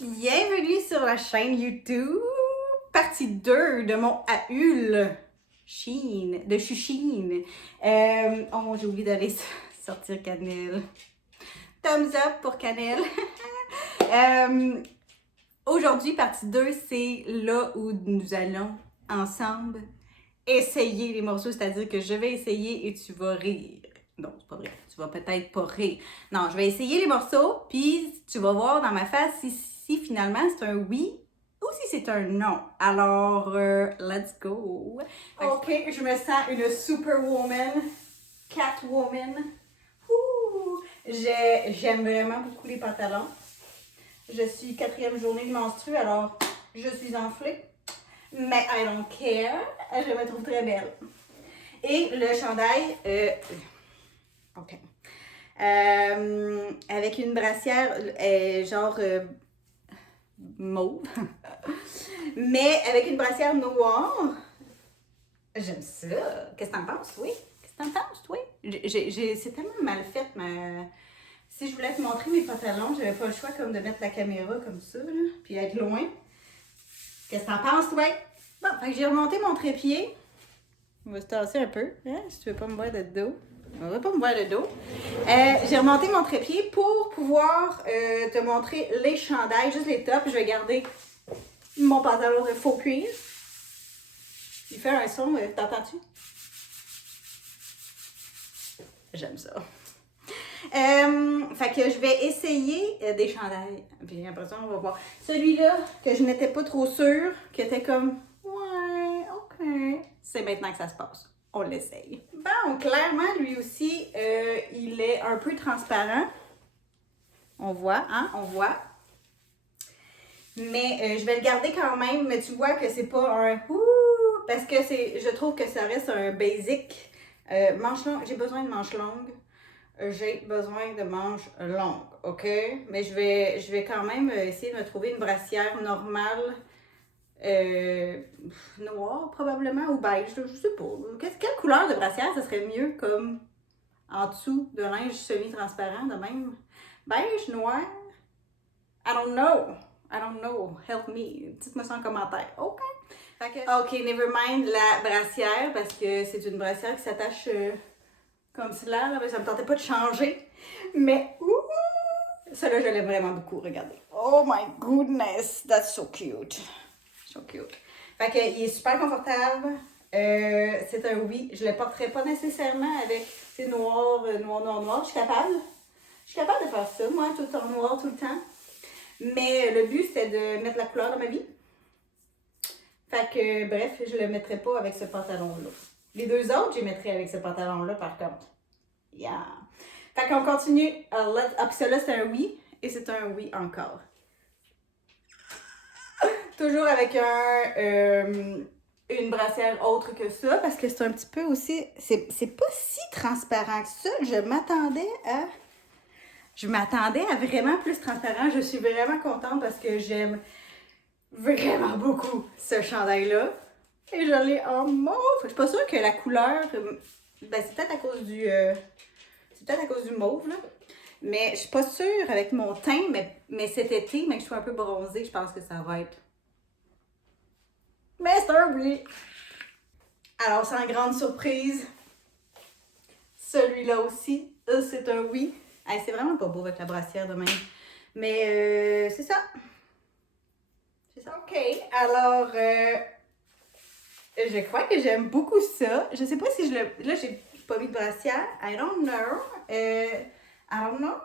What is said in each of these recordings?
Bienvenue sur la chaîne YouTube, partie 2 de mon Aul Chine, de Chuchine. Oh, j'ai oublié d'aller sortir Cannelle. Thumbs up pour Cannelle. Aujourd'hui, partie 2, c'est là où nous allons ensemble essayer les morceaux, c'est-à-dire que je vais essayer et tu vas rire. Non, c'est pas vrai. Tu vas peut-être pas rire. Non, je vais essayer les morceaux, puis tu vas voir dans ma face si finalement c'est un oui ou si c'est un non. Alors, let's go. Ok, je me sens une superwoman, catwoman. J'aime vraiment beaucoup les pantalons. Je suis 4e journée de menstru, alors je suis enflée. Mais I don't care. Je me trouve très belle. Et le chandail, ok. Avec une brassière genre mauve. Mais avec une brassière noire. J'aime ça. Qu'est-ce que t'en penses, oui? Qu'est-ce que t'en penses, toi? C'est tellement mal fait, mais si je voulais te montrer mes pantalons, j'avais pas le choix comme de mettre la caméra comme ça, là, puis être loin. Qu'est-ce que t'en penses, toi? Bon, fait que j'ai remonté mon trépied. On va se tasser un peu, hein, si tu veux pas me voir de dos. On va pas me voir le dos. J'ai remonté mon trépied pour pouvoir te montrer les chandails, juste les tops. Je vais garder mon pantalon de faux cuir. Il fait un son, t'entends-tu? J'aime ça. Fait que je vais essayer des chandails. Puis après ça, on va voir. Celui-là, que je n'étais pas trop sûre, qui était comme, ouais, ok. C'est maintenant que ça se passe. On l'essaye. Bon, clairement, lui aussi, il est un peu transparent. On voit, hein? On voit. Mais je vais le garder quand même. Mais tu vois que c'est pas un ouh, parce que je trouve que ça reste un basic. Manche longue, j'ai besoin de manches longues. J'ai besoin de manches longues, ok? Mais je vais quand même essayer de me trouver une brassière normale. Noir probablement ou beige, je sais pas. Quelle couleur de brassière ça serait mieux comme en dessous de linge semi-transparent de même? Beige, noir? I don't know. I don't know. Help me. Dites-moi ça en commentaire. OK. OK, never mind la brassière parce que c'est une brassière qui s'attache comme cela. Là, mais ça me tentait pas de changer. Mais celle-là, je l'aime vraiment beaucoup. Regardez. Oh my goodness. That's so cute. So cute. Fait que, il est super confortable. C'est un oui. Je le porterai pas nécessairement avec noir, noir, noir, noir. Je suis capable de faire ça, moi, tout en noir, tout le temps. Mais le but, c'était de mettre la couleur dans ma vie. Fait que, bref, je le mettrai pas avec ce pantalon-là. Les deux autres, je les mettrai avec ce pantalon-là, par contre. Yeah. Fait qu'on continue. Ah, puis celui-là, c'est un oui. Et c'est un oui encore. Toujours avec une brassière autre que ça, parce que c'est un petit peu aussi... C'est pas si transparent que ça. Je m'attendais à vraiment plus transparent. Je suis vraiment contente parce que j'aime vraiment beaucoup ce chandail-là. Et je l'ai en mauve. Je suis pas sûre que la couleur... Ben, c'est peut-être à cause du... c'est peut-être à cause du mauve, là. Mais je suis pas sûre avec mon teint, mais cet été, mais que je suis un peu bronzée, je pense que ça va être... Mais c'est un oui! Alors, sans grande surprise, celui-là aussi, c'est un oui. Hey, c'est vraiment pas beau avec la brassière de même. Mais c'est ça. C'est ça. OK. Alors, je crois que j'aime beaucoup ça. Je sais pas si je le... Là, j'ai pas mis de brassière. I don't know. I don't know.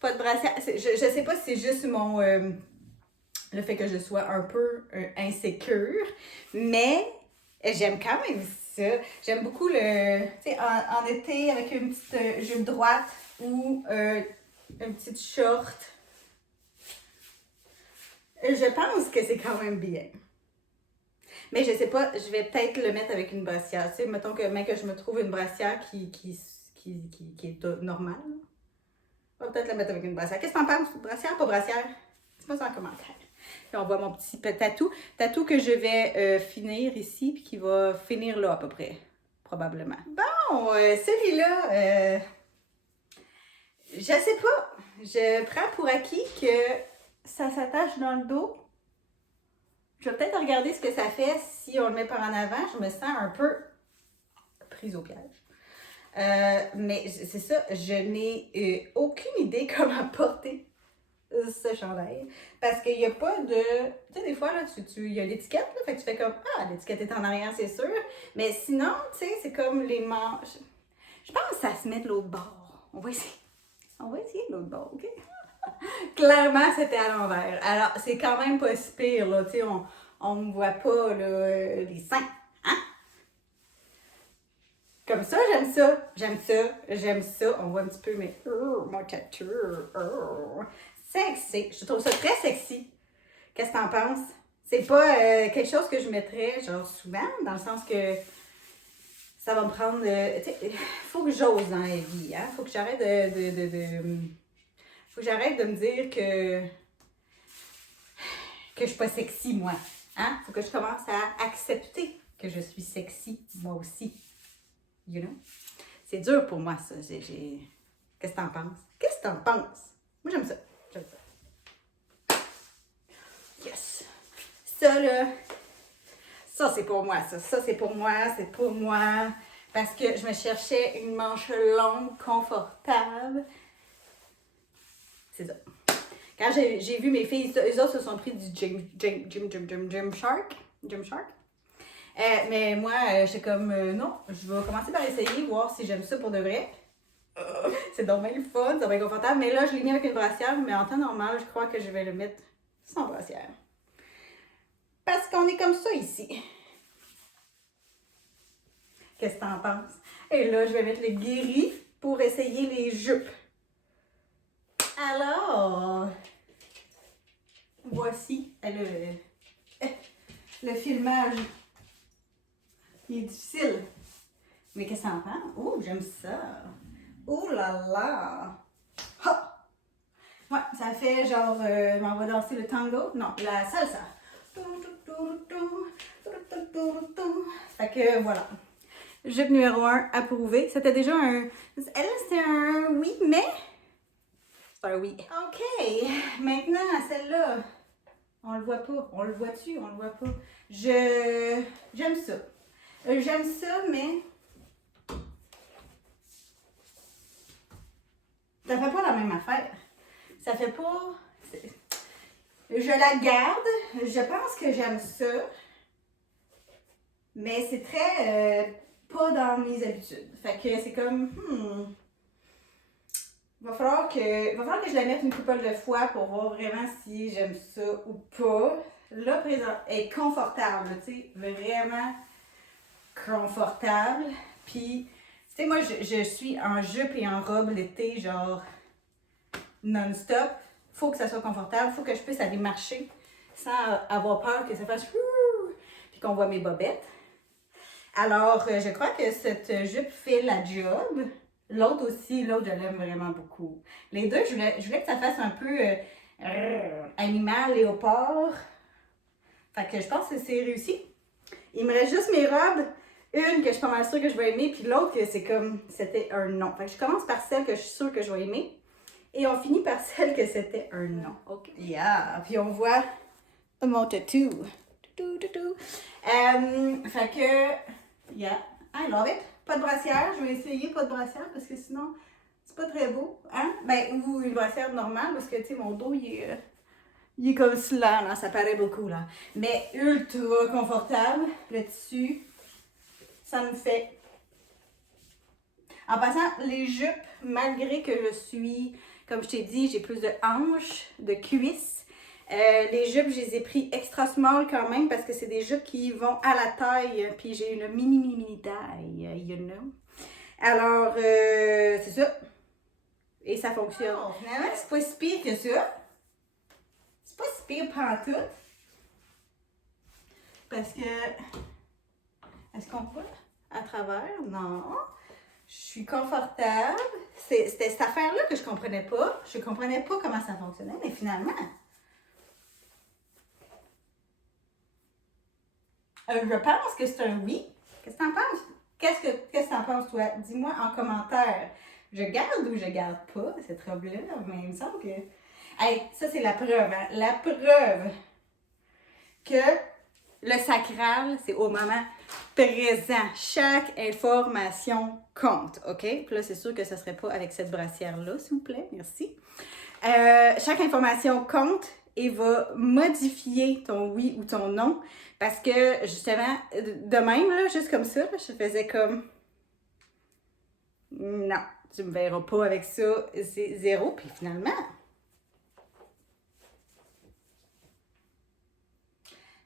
Pas de brassière. Je sais pas si c'est juste mon... le fait que je sois un peu insécure. Mais j'aime quand même ça. J'aime beaucoup le... Tu sais, en été, avec une petite jupe droite ou une petite short. Je pense que c'est quand même bien. Mais je sais pas, je vais peut-être le mettre avec une brassière. Tu sais, mettons que je me trouve une brassière qui est normale. On va peut-être la mettre avec une brassière. Qu'est-ce que t'en penses? Brassière, pas brassière? Dis-moi ça en commentaire. Puis on voit mon petit tatou. Tatou que je vais finir ici, puis qui va finir là à peu près. Probablement. Bon, celui-là, je sais pas. Je prends pour acquis que ça s'attache dans le dos. Je vais peut-être regarder ce que ça fait si on le met par en avant. Je me sens un peu prise au piège. Mais c'est ça, je n'ai aucune idée comment porter ce chandail. Parce qu'il n'y a pas de... Tu sais, des fois, là, il y a l'étiquette, là, fait que tu fais comme, ah, l'étiquette est en arrière, c'est sûr. Mais sinon, tu sais, c'est comme les manches. Je pense que ça se met de l'autre bord. On va essayer. On va essayer de l'autre bord, OK? Clairement, c'était à l'envers. Alors, c'est quand même pas si pire, là, tu sais, on ne voit pas, là, les seins. Hein? Comme ça, j'aime ça. J'aime ça. J'aime ça. On voit un petit peu, mais... mon tatou. Sexy. Je trouve ça très sexy. Qu'est-ce que t'en penses? C'est pas quelque chose que je mettrais, genre, souvent, dans le sens que ça va me prendre... tu sais, faut que j'ose dans la vie, hein? Faut que j'arrête faut que j'arrête de me dire que je suis pas sexy, moi. Hein? Faut que je commence à accepter que je suis sexy, moi aussi. You know? C'est dur pour moi, ça. Qu'est-ce que t'en penses? Qu'est-ce que t'en penses? Moi, j'aime ça. J'aime ça. Yes! Ça, là, ça, c'est pour moi, ça. Ça, c'est pour moi, c'est pour moi. Parce que je me cherchais une manche longue, confortable. C'est ça. Quand j'ai vu mes filles, eux autres se sont pris du Gymshark. Mais moi, j'étais comme, non, je vais commencer par essayer, voir si j'aime ça pour de vrai. C'est donc bien le fun, c'est bien confortable. Mais là, je l'ai mis avec une brassière, mais en temps normal, je crois que je vais le mettre sans brassière. Parce qu'on est comme ça ici. Qu'est-ce que t'en penses? Et là, je vais mettre le guéri pour essayer les jupes. Alors, voici le filmage. Il est difficile. Mais qu'est-ce que t'en penses? Oh, j'aime ça. Oh là là. Ha! Ouais, ça fait genre, on va danser le tango. Non, la salsa. Fait que voilà. Jupe numéro 1 approuvé. C'était déjà un... Elle, c'était un oui, mais... C'est un oui. OK. Maintenant, celle-là, on le voit pas. On le voit-tu? On le voit pas. J'aime ça. J'aime ça, mais... Ça fait pas la même affaire. Ça fait pas... Je la garde. Je pense que j'aime ça. Mais c'est très... pas dans mes habitudes. Fait que c'est comme... Va falloir que je la mette une couple de fois pour voir vraiment si j'aime ça ou pas. Là, présent, elle est confortable, tu sais, vraiment confortable. Puis, tu sais, moi, je suis en jupe et en robe l'été, genre non-stop. Faut que ça soit confortable, faut que je puisse aller marcher sans avoir peur que ça fasse puis qu'on voit mes bobettes. Alors, je crois que cette jupe fait la job. L'autre aussi, l'autre, je l'aime vraiment beaucoup. Les deux, je voulais que ça fasse un peu animal, léopard. Fait que je pense que c'est réussi. Il me reste juste mes robes. Une que je suis pas mal sûre que je vais aimer, puis l'autre que c'est comme, c'était un non. Fait que je commence par celle que je suis sûre que je vais aimer. Et on finit par celle que c'était un non. OK. Yeah, puis on voit mon tatou. Fait que, yeah, I love it. Pas de brassière, je vais essayer pas de brassière parce que sinon, c'est pas très beau. Hein? Ben, ou une brassière normale parce que, tu sais, mon dos, il est comme cela, là, ça paraît beaucoup, là. Mais ultra confortable, le tissu, ça me fait... En passant, les jupes, malgré que je suis, comme je t'ai dit, j'ai plus de hanches, de cuisses, les jupes, je les ai pris extra small quand même parce que c'est des jupes qui vont à la taille. Puis j'ai une mini taille, you know. Alors, c'est ça. Et ça fonctionne. Oh, finalement, c'est pas si pire que ça. C'est pas si pire pantoute. Parce que... Est-ce qu'on voit à travers? Non. Je suis confortable. C'était cette affaire-là que je comprenais pas. Je comprenais pas comment ça fonctionnait, mais finalement... je pense que c'est un oui. Qu'est-ce que t'en penses? Qu'est-ce que t'en penses, toi? Dis-moi en commentaire. Je garde ou je garde pas cette robe-là? Mais il me semble que... Hey, ça, c'est la preuve, hein? La preuve que le sacral, c'est au moment présent. Chaque information compte, OK? Puis là, c'est sûr que ce ne serait pas avec cette brassière-là, s'il vous plaît. Merci. Chaque information compte et va modifier ton oui ou ton non. Parce que, justement, de même, là, juste comme ça, là, je faisais comme... Non, tu me verras pas avec ça, c'est zéro. Puis finalement...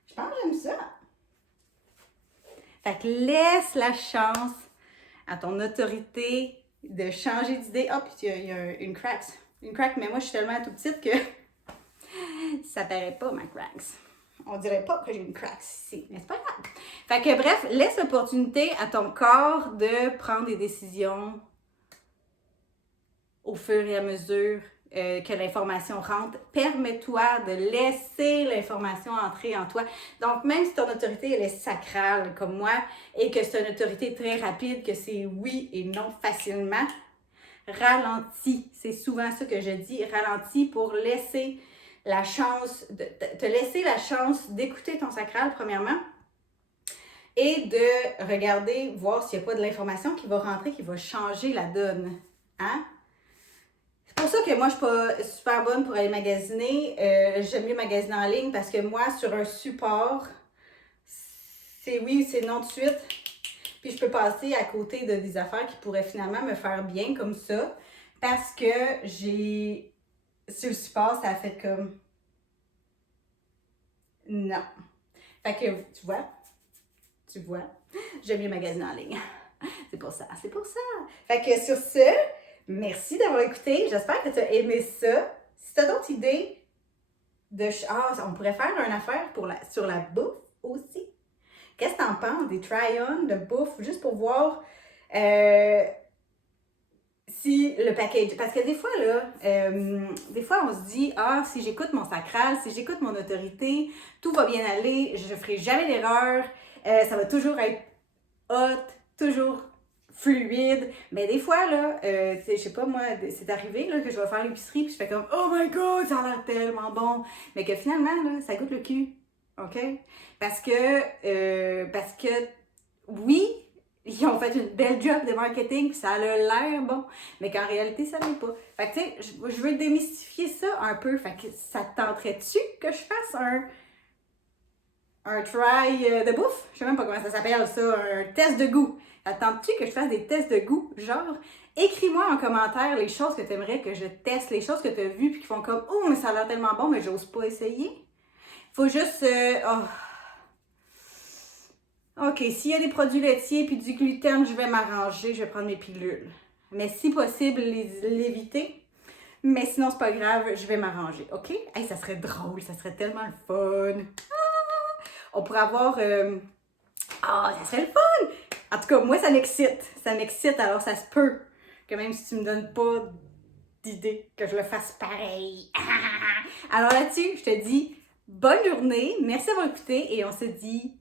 Je pense que j'aime ça. Fait que laisse la chance à ton autorité de changer d'idée. Ah, puis il y a une crack. Une crack, mais moi, je suis tellement tout petite que ça paraît pas, ma cracks. On dirait pas que j'ai une crack ici, mais c'est pas grave. Fait que bref, laisse l'opportunité à ton corps de prendre des décisions au fur et à mesure que l'information rentre. Permets-toi de laisser l'information entrer en toi. Donc, même si ton autorité, elle est sacrale comme moi, et que c'est une autorité très rapide, que c'est oui et non facilement, ralentis. C'est souvent ça que je dis, ralentis pour laisser la chance, te laisser la chance d'écouter ton sacral, premièrement, et de regarder, voir s'il n'y a pas de l'information qui va rentrer, qui va changer la donne. Hein? C'est pour ça que moi, je suis pas super bonne pour aller magasiner. J'aime mieux magasiner en ligne parce que moi, sur un support, c'est oui ou c'est non de suite. Puis je peux passer à côté de des affaires qui pourraient finalement me faire bien comme ça. Parce que j'ai... Sur le support, ça a fait comme... Non. Fait que, tu vois, j'aime mieux magasiner en ligne. C'est pour ça. Fait que sur ce, merci d'avoir écouté. J'espère que tu as aimé ça. Si tu as d'autres idées de... Ah, on pourrait faire une affaire sur la bouffe aussi. Qu'est-ce que tu en penses des try-on de bouffe, juste pour voir si le package... Parce que des fois, là, on se dit, ah, si j'écoute mon sacral, si j'écoute mon autorité, tout va bien aller, je ne ferai jamais d'erreur, ça va toujours être hot, toujours fluide. Mais des fois, là, je sais pas, moi, c'est arrivé là, que je vais faire l'épicerie puis je fais comme, oh my god, ça a l'air tellement bon. Mais que finalement, là, ça goûte le cul. OK? Parce que, oui, ils ont fait une belle job de marketing, puis ça a l'air bon, mais qu'en réalité, ça l'est pas. Fait que, tu sais, je veux démystifier ça un peu. Fait que, ça te tenterait-tu que je fasse un try de bouffe? Je sais même pas comment ça s'appelle, ça, un test de goût. Ça te tente-tu que je fasse des tests de goût? Genre, écris-moi en commentaire les choses que tu aimerais que je teste, les choses que tu as vues, puis qui font comme, oh, mais ça a l'air tellement bon, mais j'ose pas essayer. Faut juste, OK, s'il y a des produits laitiers puis du gluten, je vais m'arranger, je vais prendre mes pilules. Mais si possible, l'éviter. Mais sinon, c'est pas grave, je vais m'arranger, OK? Hey, ça serait drôle, ça serait tellement le fun. Ah! On pourrait avoir... ça serait le fun! En tout cas, moi, ça m'excite, alors ça se peut que même si tu me donnes pas d'idée, que je le fasse pareil. Alors là-dessus, je te dis bonne journée, merci d'avoir écouté et on se dit